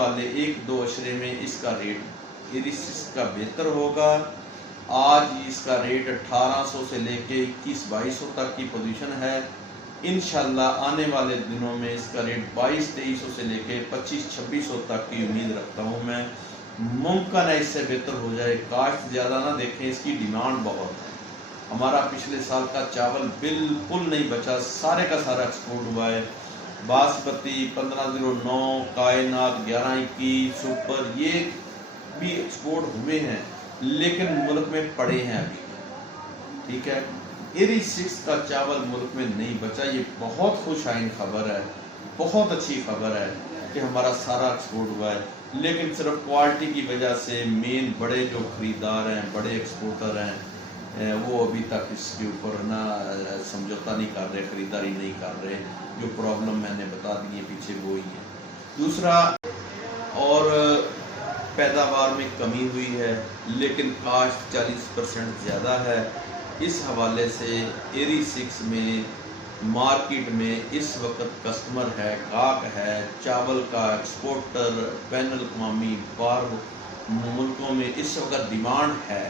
والے 1-2 عشرے میں اس کا ریٹ ایری 6 کا بہتر ہوگا۔ آج اس کا ریٹ 1800 سے لے کے 2100-2200 تک کی پوزیشن ہے۔ انشاءاللہ آنے والے دنوں میں اس کا ریٹ 2200-2300 سے لے کے 2500-2600 تک کی امید رکھتا ہوں میں۔ ممکن ہے اس سے بہتر ہو جائے، کاشت زیادہ نہ دیکھیں، اس کی ڈیمانڈ بہت ہے۔ ہمارا پچھلے سال کا چاول بالکل نہیں بچا، سارے کا سارا ایکسپورٹ ہوا ہے۔ باسمتی 1509، کائنات 1121، سپر یہ بھی ایکسپورٹ ہوئے ہیں لیکن ملک میں پڑے ہیں ابھی، ٹھیک ہے۔ ایری 6 کا چاول ملک میں نہیں بچا، یہ بہت خوش آئین خبر ہے، بہت اچھی خبر ہے کہ ہمارا سارا ایکسپورٹ ہوا ہے، لیکن صرف کوالٹی کی وجہ سے مین بڑے جو خریدار ہیں، بڑے ایکسپورٹر ہیں، وہ ابھی تک اس کے اوپر نہ سمجھوتا نہیں کر رہے، خریداری نہیں کر رہے۔ جو پرابلم میں نے بتا دی ہے پیچھے وہی ہے۔ دوسرا، اور پیداوار میں کمی ہوئی ہے لیکن کاشت 40% زیادہ ہے۔ اس حوالے سے ایری 6 میں مارکیٹ میں اس وقت کسٹمر ہے، گاہک ہے، چاول کا ایکسپورٹر بین الاقوامی باہر ملکوں میں اس وقت ڈیمانڈ ہے۔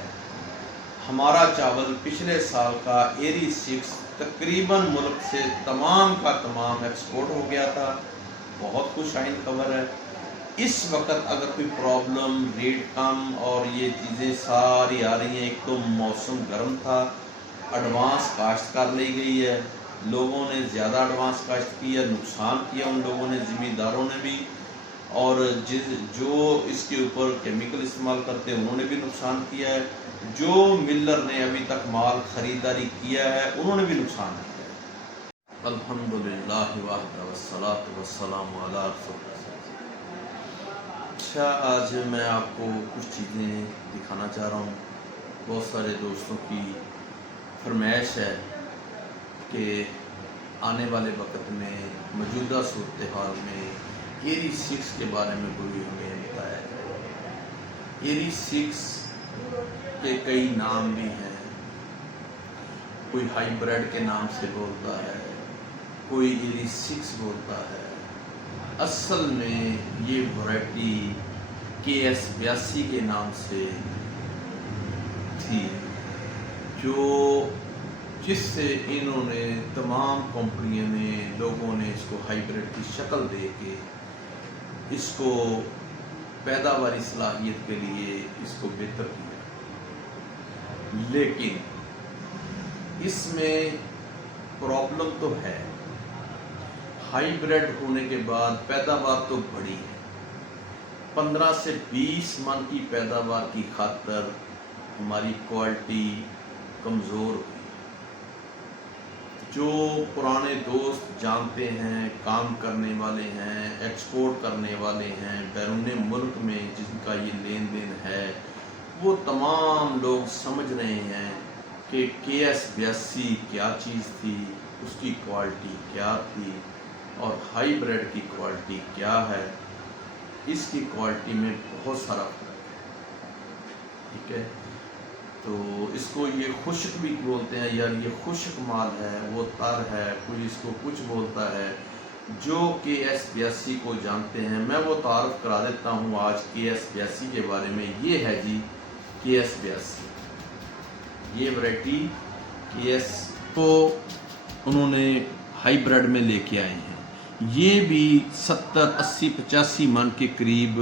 ہمارا چاول پچھلے سال کا ایری 6 تقریباً ملک سے تمام کا تمام ایکسپورٹ ہو گیا تھا، بہت خوش آئین خبر ہے۔ اس وقت اگر کوئی پرابلم، ریٹ کم اور یہ چیزیں ساری آ رہی ہیں، ایک تو موسم گرم تھا، ایڈوانس کاشت کر لی گئی ہے، لوگوں نے زیادہ ایڈوانس کاشت کیا، نقصان کیا ان لوگوں نے، زمینداروں نے بھی، اور جو اس کے اوپر کیمیکل استعمال کرتے ہیں انہوں نے بھی نقصان کیا ہے، جو ملر نے ابھی تک مال خریداری کیا ہے انہوں نے بھی نقصان کیا ہے۔ الحمدللہ وحدہ والصلاۃ والسلام علی رسول اللہ۔ اچھا، آج میں آپ کو کچھ چیزیں دکھانا چاہ رہا ہوں۔ بہت سارے دوستوں کی فرمائش ہے کہ آنے والے وقت میں موجودہ صورتحال میں ایری 6 کے بارے میں کوئی ہمیں بتایا جائے۔ ایری 6 کے کئی نام بھی ہیں، کوئی ہائی بریڈ کے نام سے بولتا ہے، کوئی ایری 6 بولتا ہے۔ اصل میں یہ ورائٹی KS 82 کے نام سے تھی، جس سے انہوں نے تمام کمپنیوں نے، لوگوں نے اس کو ہائی بریڈ کی شکل دے کے اس کو پیداواری صلاحیت کے لیے اس کو بہتر کیا، لیکن اس میں پرابلم تو ہے۔ ہائی بریڈ ہونے کے بعد پیداوار تو بڑی ہے، 15 سے 20 من کی پیداوار کی خاطر ہماری کوالٹی کمزور ہوئی۔ جو پرانے دوست جانتے ہیں، کام کرنے والے ہیں، ایکسپورٹ کرنے والے ہیں، بیرون ملک میں جن کا یہ لین دین ہے، وہ تمام لوگ سمجھ رہے ہیں کہ KS 82 کیا چیز تھی، اس کی کوالٹی کیا تھی اور ہائی بریڈ کی کوالٹی کیا ہے۔ اس کی کوالٹی میں بہت سارا فرق ہے، ٹھیک ہے۔ تو اس کو یہ خشک بھی بولتے ہیں، یار یہ خشک مال ہے، وہ تر ہے، کوئی اس کو کچھ بولتا ہے۔ جو KS 82 کو جانتے ہیں، میں وہ تعارف کرا دیتا ہوں آج KS 82 کے بارے میں۔ یہ ہے جی KS 82، یہ ورائٹی KS کو انہوں نے ہائی بریڈ میں لے کے آئے ہیں۔ یہ بھی 70، 80، 85 من کے قریب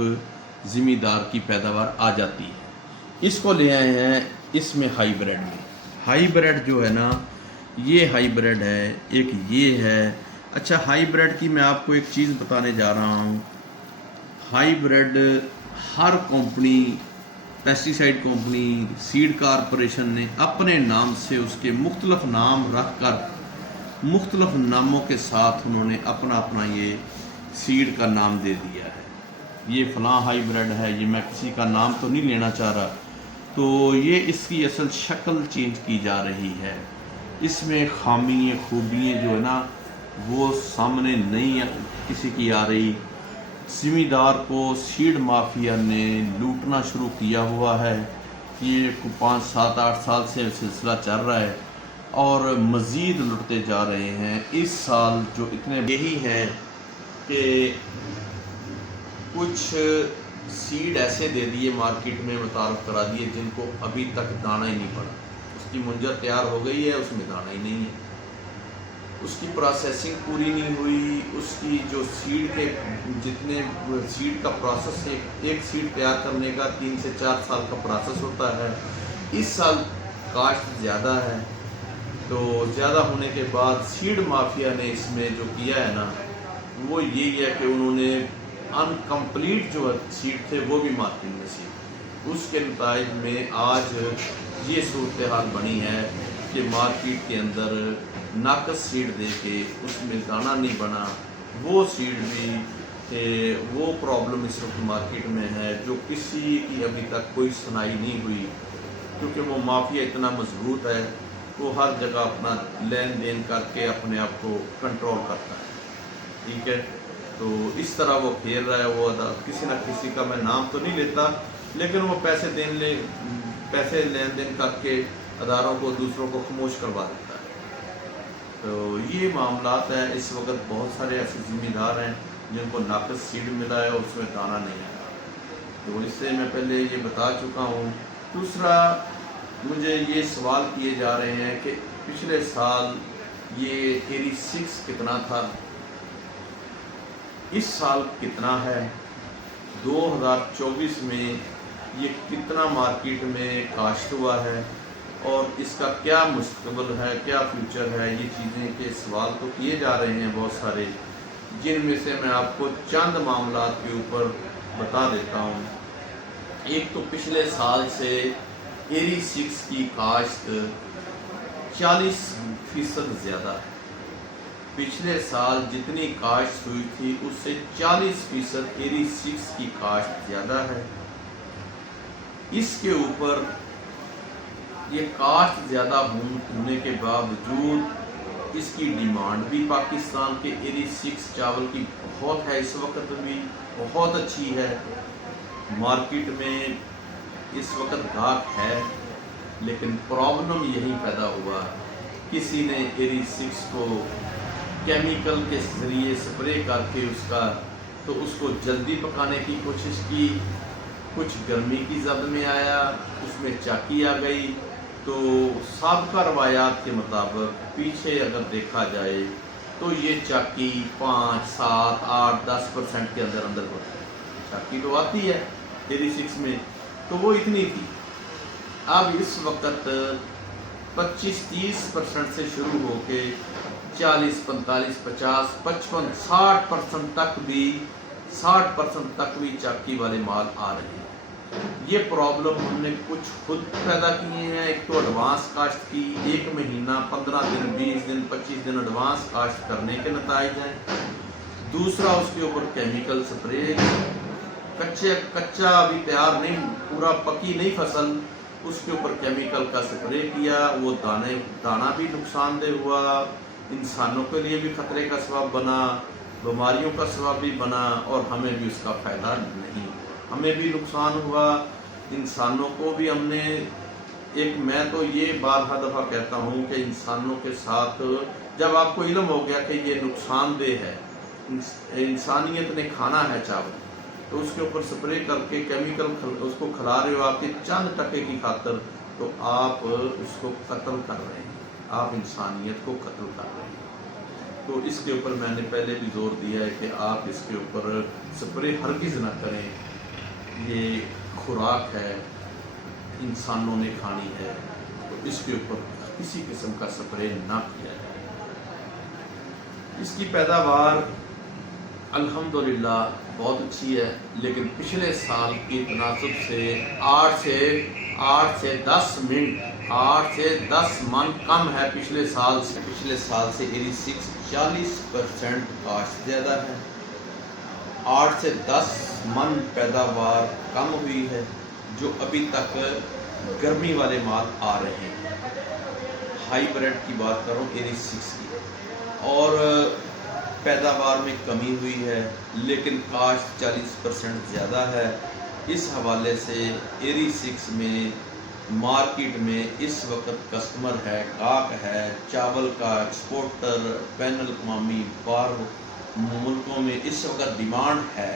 زمیندار کی پیداوار آ جاتی ہے۔ اس کو لے آئے ہیں اس میں ہائی بریڈ میں۔ ہائی بریڈ جو ہے نا، یہ ہائی بریڈ ہے، ایک یہ ہے۔ اچھا، ہائی بریڈ کی میں آپ کو ایک چیز بتانے جا رہا ہوں۔ ہائی بریڈ ہر company, pesticide company, seed corporation نے اپنے نام سے اس کے مختلف نام رکھ کر مختلف ناموں کے ساتھ انہوں نے اپنا اپنا یہ سیڈ کا نام دے دیا ہے۔ یہ فلاں ہائی بریڈ ہے، یہ میں کسی کا نام تو نہیں لینا چاہ رہا، تو یہ اس کی اصل شکل چینج کی جا رہی ہے۔ اس میں خامیاں، خوبیاں جو ہے نا وہ سامنے نہیں کسی کی آ رہی۔ زمیندار کو سیڈ مافیا نے لوٹنا شروع کیا ہوا ہے۔ یہ 5، 7، 8 سال سے سلسلہ چل رہا ہے اور مزید لٹتے جا رہے ہیں۔ اس سال جو اتنے یہی ہیں کہ کچھ سیڈ ایسے دے دیے مارکیٹ میں متعارف کرا دیے جن کو ابھی تک دانہ ہی نہیں پڑا. اس کی منجر تیار ہو گئی ہے، اس میں دانہ ہی نہیں ہے، اس کی پروسیسنگ پوری نہیں ہوئی، اس کی جو سیڈ کے جتنے سیڈ کا پروسیس ہے، ایک سیڈ تیار کرنے کا 3 سے 4 سال کا پروسیس ہوتا ہے. اس سال کاشت زیادہ ہے، تو زیادہ ہونے کے بعد سیڈ مافیا نے اس میں جو کیا ہے نا وہ یہی ہے کہ انہوں نے انکمپلیٹ جو سیڈ تھے وہ بھی مارکیٹ میں سی. اس کے نتائج میں آج یہ صورتحال بنی ہے کہ مارکیٹ کے اندر ناقص سیڈ دے کے اس میں دانہ نہیں بنا. وہ سیڈ بھی وہ پرابلم اس وقت مارکیٹ میں ہے جو کسی کی ابھی تک کوئی سنائی نہیں ہوئی، کیونکہ وہ مافیا اتنا مضبوط ہے، وہ ہر جگہ اپنا لین دین کر کے اپنے آپ کو کنٹرول کرتا ہے. ٹھیک ہے، تو اس طرح وہ پھیر رہا ہے. وہ کسی نہ کسی کا میں نام تو نہیں لیتا، لیکن وہ پیسے لین دین کر کے اداروں کو دوسروں کو خاموش کروا دیتا ہے. تو یہ معاملات ہیں. اس وقت بہت سارے ایسے ذمہ دار ہیں جن کو ناقص سیڈ ملا ہے اور اس میں دانہ نہیں آیا. تو اس سے میں پہلے یہ بتا چکا ہوں. دوسرا، مجھے یہ سوال کیے جا رہے ہیں کہ پچھلے سال یہ ایری 6 کتنا تھا، اس سال کتنا ہے، 2024 میں یہ کتنا مارکیٹ میں کاشت ہوا ہے اور اس کا کیا مستقبل ہے، کیا فیوچر ہے. یہ چیزیں کے سوال تو کیے جا رہے ہیں بہت سارے، جن میں سے میں آپ کو چند معاملات کے اوپر بتا دیتا ہوں. ایک تو پچھلے سال سے ایری 6 کی کاشت 40% زیادہ ہے. پچھلے سال جتنی کاشت ہوئی تھی اس سے 40% ایری 6 کی کاشت زیادہ ہے. اس کے اوپر یہ کاشت زیادہ ہونے کے باوجود اس کی ڈیمانڈ بھی پاکستان کے ایری 6 چاول کی بہت ہے، اس وقت بھی بہت اچھی ہے. مارکیٹ میں اس وقت گاہک ہے، لیکن پرابلم یہی پیدا ہوا کسی نے ایری 6 کو کیمیکل کے ذریعے سپرے کر کے اس کو جلدی پکانے کی کوشش کی. کچھ گرمی کی زد میں آیا، اس میں چاکی آ گئی. تو سابقہ روایات کے مطابق پیچھے اگر دیکھا جائے تو یہ چاکی 5, 7, 8, 10% کے اندر ہوتا ہے. چاکی تو آتی ہے ایری 6 میں، تو وہ اتنی تھی. اب اس وقت 25-30% سے شروع ہو کے 40, 45, 50, 55, 60% تک بھی چاکی والے مال آ رہے ہیں. یہ پرابلم ہم نے کچھ خود پیدا کیے ہیں. ایک تو ایڈوانس کاشت کی، 1 مہینہ 15 دن 20 دن 25 دن ایڈوانس کاشت کرنے کے نتائج ہیں. دوسرا، اس کے اوپر کیمیکل سپرے، کچا ابھی تیار نہیں، پورا پکی نہیں فصل، اس کے اوپر کیمیکل کا سپرے کیا. وہ دانہ بھی نقصان دہ ہوا، انسانوں کے لیے بھی خطرے کا سبب بنا، بیماریوں کا سبب بھی بنا، اور ہمیں بھی اس کا فائدہ نہیں. ہمیں بھی نقصان ہوا، انسانوں کو بھی. ہم نے میں تو یہ بارہا دفعہ کہتا ہوں کہ انسانوں کے ساتھ جب آپ کو علم ہو گیا کہ یہ نقصان دہ ہے، انسانیت نے کھانا ہے چاول، تو اس کے اوپر سپرے کر کے کیمیکل اس کو کھلا رہے ہو آپ کے چند ٹکے کی خاطر، تو آپ اس کو قتل کر رہے ہیں، آپ انسانیت کو قتل کر رہے ہیں. تو اس کے اوپر میں نے پہلے بھی زور دیا ہے کہ آپ اس کے اوپر سپرے ہرگز نہ کریں. یہ خوراک ہے، انسانوں نے کھانی ہے، تو اس کے اوپر کسی قسم کا سپرے نہ کیا جائے. اس کی پیداوار الحمدللہ بہت اچھی ہے، لیکن پچھلے سال کی تناسب سے 8 سے 10 من کم ہے پچھلے سال سے. ایری 6 40% کاشت زیادہ ہے، 8 سے 10 من پیداوار کم ہوئی ہے، جو ابھی تک گرمی والے مال آ رہے ہیں. ہائی بریڈ کی بات کروں ایری 6 کی، اور پیداوار میں کمی ہوئی ہے، لیکن کاشت 40% زیادہ ہے. اس حوالے سے ایری 6 میں مارکیٹ میں اس وقت کسٹمر ہے، گاہک ہے، چاول کا ایکسپورٹر، بین الاقوامی باہر ملکوں میں اس وقت ڈیمانڈ ہے.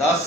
10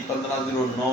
1509,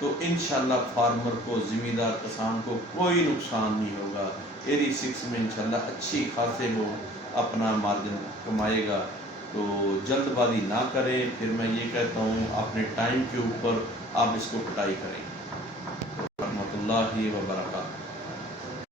تو انشاءاللہ فارمر کو، زمیندار کسان کو کوئی نقصان نہیں ہوگا۔ ایری 6 میں انشاءاللہ اچھی خاصے وہ اپنا مارجن کمائے گا۔ تو جلد بازی نہ کریں، پھر میں یہ کہتا ہوں اپنے ٹائم کے اوپر آپ اس کو کٹائی کریں۔ رحمۃ اللہ وبرکاتہ۔